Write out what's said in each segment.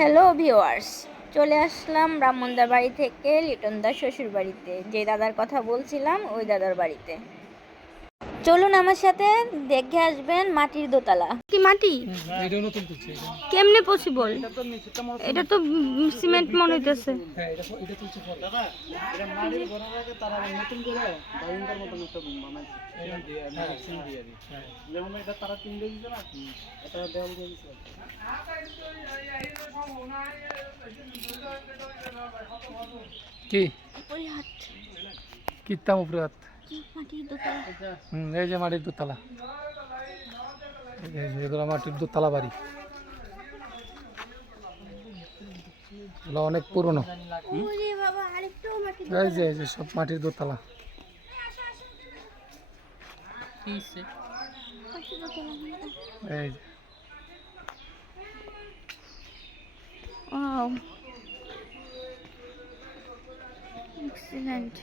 Hello viewers, চলে আসলাম ব্রাহ্মণদার বাড়ি থেকে লিটনদার শ্বশুর বাড়িতে। যে দাদার কথা বলছিলাম ওই দাদার বাড়িতে চলুন আমার সাথে দেখে আসবেন মাটির দোতলা। কি মাটি? এটা নতুন তুলছে কেমনে পসিবল? এটা তো সিমেন্ট মনে হইতেছে। হ্যাঁ এটা তুলছে পরে দাদা এটা মাটির ঘরের আগে তারা নতুন করে বাইন্ডার মতন একটা বানাইছে সিমেন্ট দিয়ে মেডিসিন দিয়ে যেমন এটা তারা তিন দিয়ে দিছে না এটা দেওয়াল দিয়ে দিছে কি ওই হাত কিতাম উপরে হাত কি মাটির দোতলা? এই যে মাটির দোতলা, এগুলো মাটির দোতলা বাড়ি, এগুলো অনেক পুরনো। ওরে বাবা, আরেকটু মাটির এই যে সব মাটির দোতলা। এই যে ওয়াও, এক্সিলেন্ট।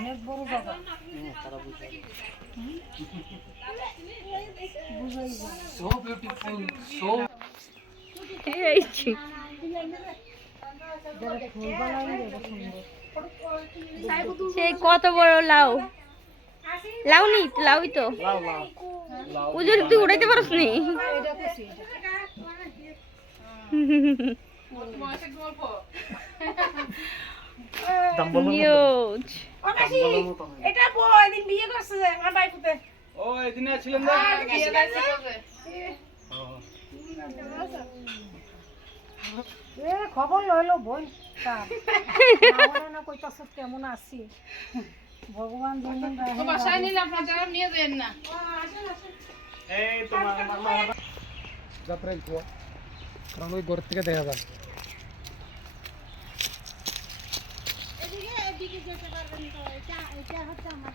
অনেক বড় জায়গা। so beautiful, so সেই কত বড় লাউ, লাউ নি লাউই তো লাও লাও উজুর, তুই উড়াইতে পারস নি? Huge. এটা বই দিন বিয়ে করছে আমার বাইপুতে। ও এদিনে ছিলেন না বিয়ে করছে এ খবর লইলো বই তার আমরা না কইতাছ কেমন আছি ভগবান জানেন। বাসায় নিলে আপনারা যারা নিয়ে যান না। এই তোমার মামা যাত্রায় গো, কারণ ওই ঘর থেকে দেখা যায়। এদিকে এদিকে যেতে পারবেন তো, এটা হচ্ছে আমার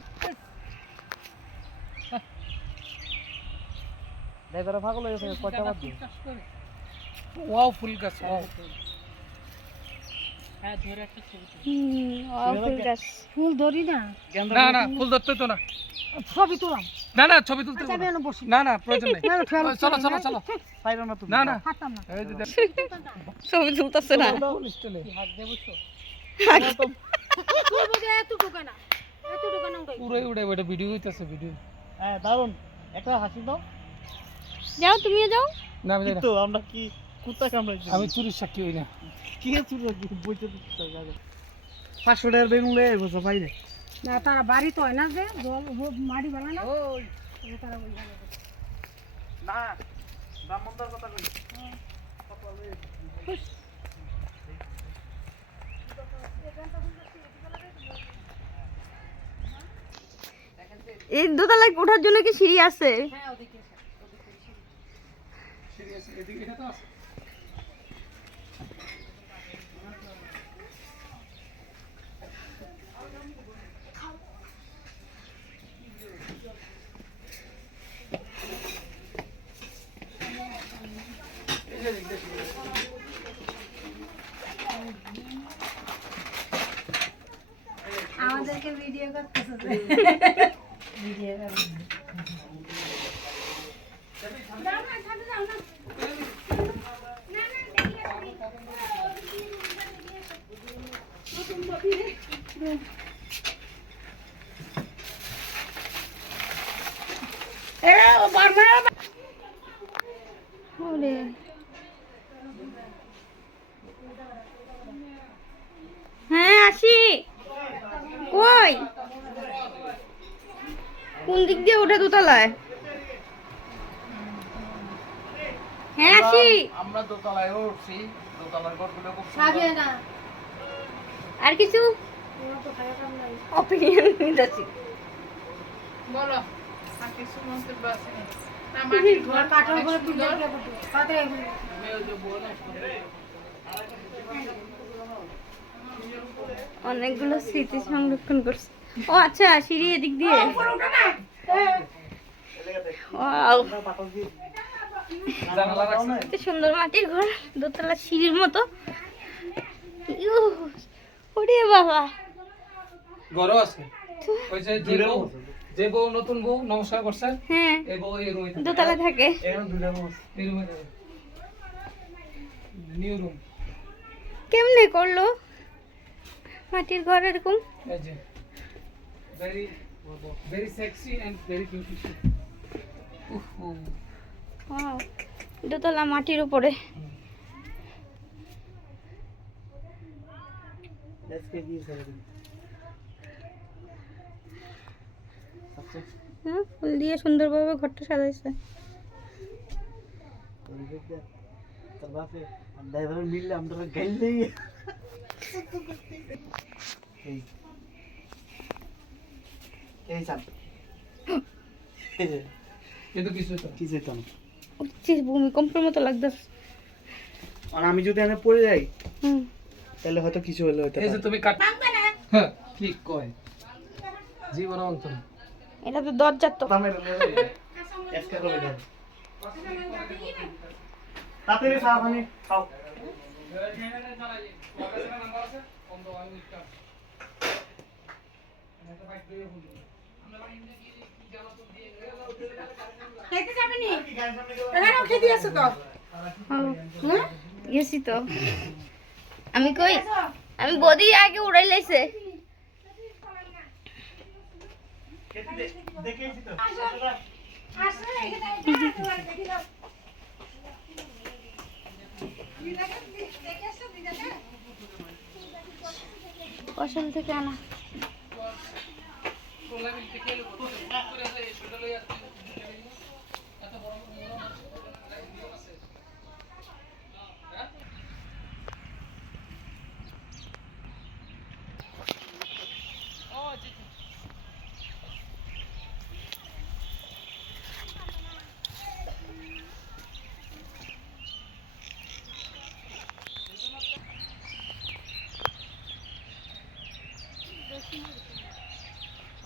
ড্রাইভার পাগল হয়ে গেছে কয়টা বাদ দিন ওয়াও ফুল গাছ, ওয়াও ফুল গাছ। ফুল ধরি না, না না ফুল ধরতে তো না, ছবি তুলাম। না না ছবি তুলতে আচ্ছা হবে আমি না। বসি না না প্রয়োজন নেই, না, খেয়াল চলো চলো চলো পাইরো না তুমি না না হাঁটতাম না। এই যে দেখ, ছবি তুলতেছে না। ফুল স্টাইলে তুই বুঝে এত ঢোকে না, এত ঢোকে না উঠাই। পুরোই উড়ে ওটা ভিডিও হইতাছে ভিডিও। হ্যাঁ দারুন একটা হাসি দাও যাও, তুমিও যাও। না আমি যাই না, তো আমরা কি কুত্তা কামড়াইছি আমি চুরির সাক্ষী হই না। কি চুরি বইতে দিতে লাগে 500 টাকার বেগুন লয়ে বসে বাইরে না তারা বাড়ি তো হয় না, যে জল মাটি বানায় না ওই তারা ওই জায়গায়। না ব্রাহ্মণদার কথা কই এই দোতলায় ওঠার জন্য কি সিঁড়ি আছে? আমাদেরকে ভিডিও করতেছে, ভিডিও ওরে হ্যাঁ, আসি। কই, কোন দিক দিয়ে ওঠে দোতলায়? হ্যাঁ আসি। আমরা দোতলায় উঠছি দোতলার ঘরগুলো খুব খাবে না আর কিছু অপিনিয়ন নিতেছি, বলো। কাঠের উপরে তুলে তাতে অনেকগুলো স্মৃতি সংরক্ষণ করছে। ও আচ্ছা, সিঁড়ি এদিক দিয়ে। ওয়াও, কি সুন্দর মাটির ঘর, দোতলা সিঁড়ির মতো। ইউ, ওরে বাবা। ঘরও আছে ওই যে বউ নতুন বউ নমস্কার করছে হ্যাঁ, এই বউ এই রুমে দোতলা থাকে। এখন দুইটা বস এই রুমে নিউ রুম। কেমনে করলো মাটির ঘর এরকম? এই যে very very sexy and very beautiful. Wow, দোতলা মাটির উপরে। আজকে কি স্যার হ্যাঁ, ফুল দিয়ে সুন্দরভাবে ঘরটা সাজাইছে। ড্রাইভার মিললে আমরা গাইলেই এই চাপ কিন্তু কিছু তো কি যেত না উঠছিস, ভূমিকম্পের মতো লাগতেছে। আর আমি যদি এখানে পড়ে যাই হুম, তাহলে হয়তো কিছু হলে হয়তো এই যে তুমি কাট হ্যাঁ ঠিক কয় জীবন অন্ত এটা তো দরজার তো। এসকে করে দেন তাড়াতাড়ি চা পানি খাও খেতে যাবে নি? এখানেও খেতে আসো তো? হ্যাঁ? গেছি তো। আমি কই, আমি বদি আগে উড়াই লাইছে। দেখেছি তো আসো, এখানে দেখি দাও। ফসল থেকে আনা।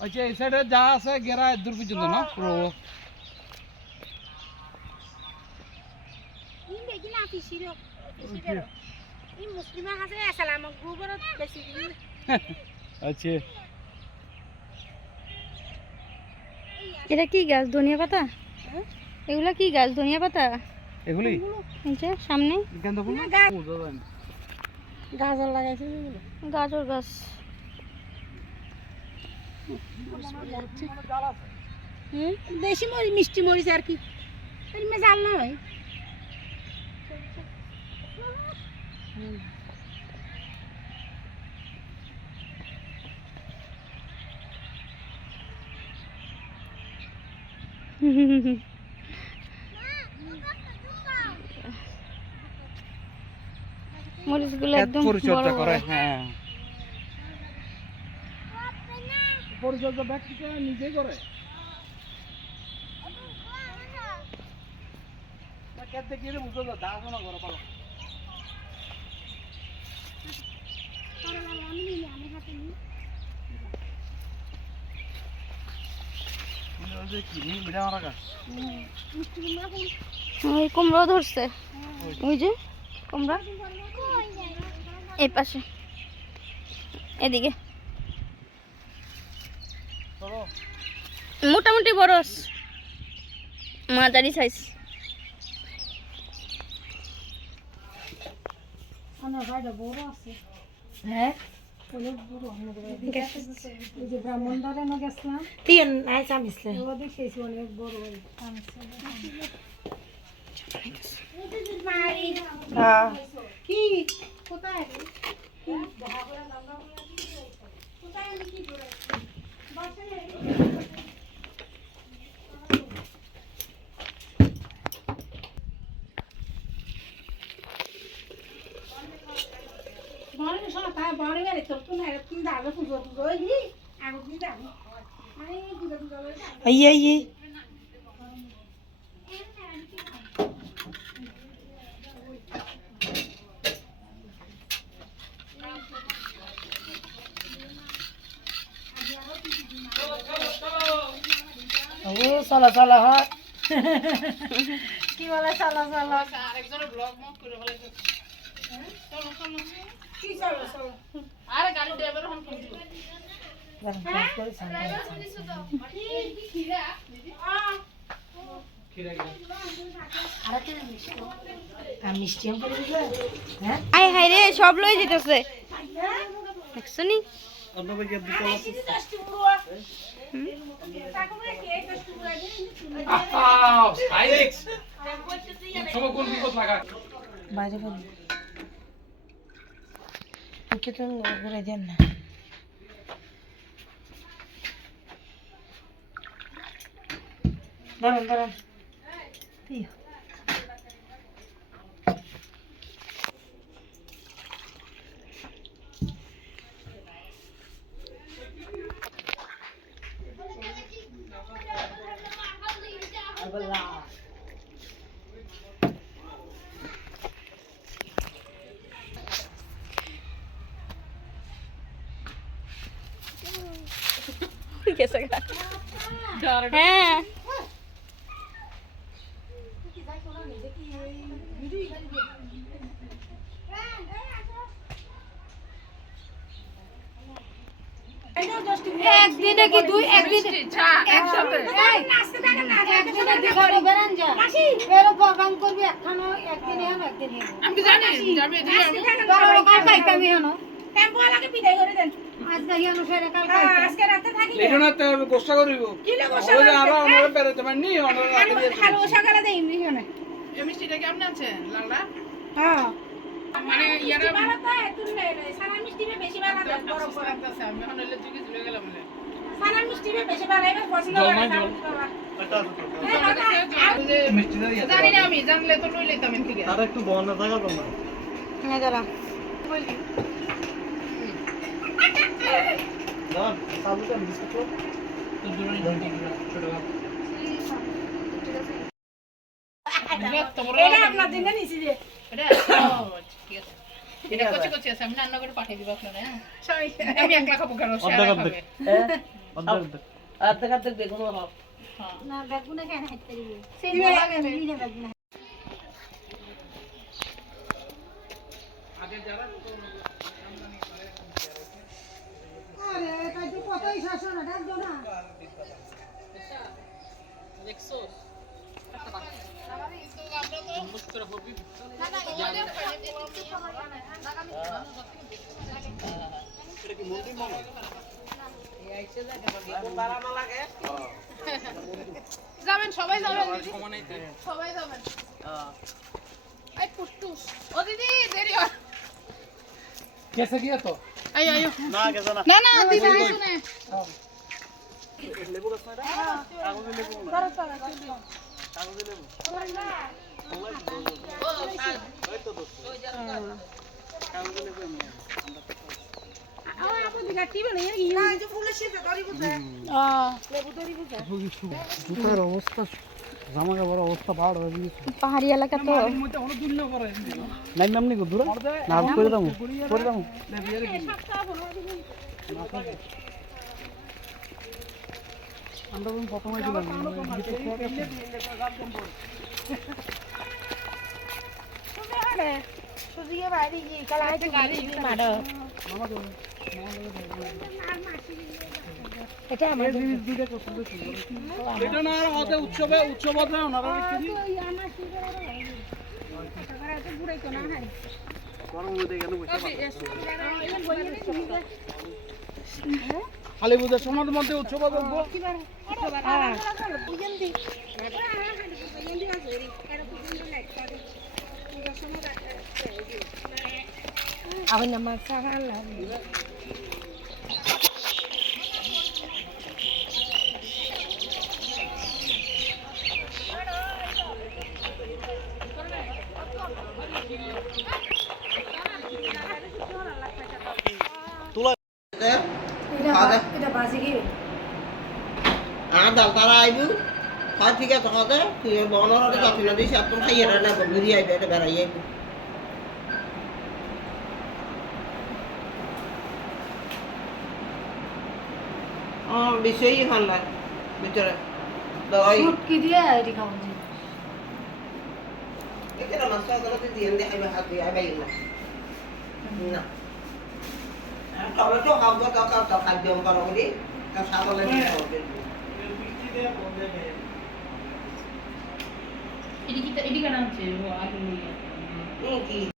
আচ্ছা এই সাইডে যা আছে গেরা দূর পর্যন্ত না পুরো ই দেখিলা পিছিরো ই মুসলিমা হাতে আসসালাম গুবরত বেশি আচ্ছা এটা কি গাছ? ধনিয়া পাতা? এগুলা কি গাছ? ধনিয়া পাতা? এগুলি এই যে সামনে গেন্দা ফুল গাজর লাগাইছে গাজর গাছ। দেশি মরি মিষ্টি মরিচ আর কি এমনি জাল না ভাই মরিচগুলো একদম পরিচর্যা বড় করে বড়। হ্যাঁ পরিচর্যা ব্যক্তিকে নিজেই করে কেটে গিয়ে বুঝো না দাঁড়ানো করো পালো ওই কুমড়ো ধরছে, ওই যে কুমড়া এই পাশে, এদিকে মোটামুটি বড় আছে, মাঝারি সাইজ। বড় আছে হ্যাঁ ব্রাহ্মণদারে না গেছিলাম তিন নাই চামিসলে দেখেছি অনেক বড় কি কোথায় আইয়ে চলো চলো হয় কি বলে চলো চলো আরেকজনের ব্লগ মত করে বলে চলো চলো কি চলো চলো আরে গাড়ি ড্রাইভার হন ফোন দিল মিষ্টি আম করে দিবে হ্যাঁ আয় হায় রে সব লই যেতেছে দেখছো নি আপনাদের কি দিতে আছে সাইলেক্স সব কোন বিপদ লাগা বাইরে বল ওকে তো ঘুরে দেন না দাঁড়ান দাঁড়ান গেছে গা। হ্যাঁ একদিনে কি দুই একদিনে একসাথে একদিনে দিঘাড়ি বেরান যা এর প্রোগ্রাম করবি একখানো একদিনে হন একদিনে আমি কি জানি যাবে দিলে আমি কাল খাইতামি হন টেম্পো আলাকে বিদায় করে দেন আজ দেখি অনুসারে কাল খাইতাম আজকে রাতে থাকি লেটনা তো গোসা করিব কি লে গোসা ওই আমরা আমরা বেরোতে পারিনি আমরা রাতে দিয়ে হালু সকালে দেই মিশনে এই মিষ্টিটা কেমন আছে লালদা হ্যাঁ মানে ইয়ারা বারাতা তুই লে সারা মিষ্টি বেশি বারাতা বড় বড় আছে আমি এখন এলে তুই কি গেলাম বলে সারা মিষ্টি বেশি বারাইবে পছন্দ করে মিষ্টি দিয়ে জানি না আমি জানলে তো লই লইতাম এন থেকে তার একটু বন্ধ থাকা তো না হ্যাঁ দাঁড়া দাও সাবুতে বিস্কুট এটা আপনার দিনে নিছি যে এটা ঠিক আছে এটা কচি কচি আছে আমি রান্না করে পাঠিয়ে দিব আপনারে হ্যাঁ আমি একলা খাবো কেন সে অর্ধেক খাবে অর্ধেক না বেগুনে কেন খাইতে দিব সেই নিলে বেগুনে আরে তাই তো কতই শাসন এটা দাও না দেখছো যাবেন সবাই যাবেন সবাই যাবেন এই পুটুস ও দিদি দেরি হয় कैसे किया तो আয় আয় না গেছে না না না দিদি শুনে লেবু গাছ না কাগজে লেবু কাগজে লেবু ওই তো দোস্ত কাগজে লেবু আপনি দিঘা টিবে না ইয়া যে ফুলের শীতে ধরি বুঝে লেবু ধরি বুঝে জুতার অবস্থা জামা কাপড়ের অবস্থা ভালো হয়ে গেছে পাহাড়ি এলাকা তো নাই ম্যাম নি দূর না আমি করে দাও আমরা প্রথমে দিলাম সুজিয়ে বাইরে গিয়ে কালা হাতে গাড়ি মারো এটা আমার এটা না ওতে উৎসবে উৎসবতে ওনারা লিখছি গরম হয়ে গেল খালি বুঝে সমাজ মধ্যে উৎসব করবো এখন আমার সাহালা এটা বাজে কি আর ডাল তারা আইবু হয় ঠিক আছে কথা তুই বনরে যত্ন দিস আর তুমি খাইয়ে না বুঝি আইবে এটা বেড়াই আইবু বিষয়ই হাল্লা ভিতরে দই শুটকি দিয়ে এটি খাবো জি। এটা মাছ গুলোতে দিয়ে দেখাইবে হাত দিয়ে আইবাই না না টমেটো খাবো তো খাদ্য করো বলি তা সাগলে দিতে হবে এটি কেন হচ্ছে? কি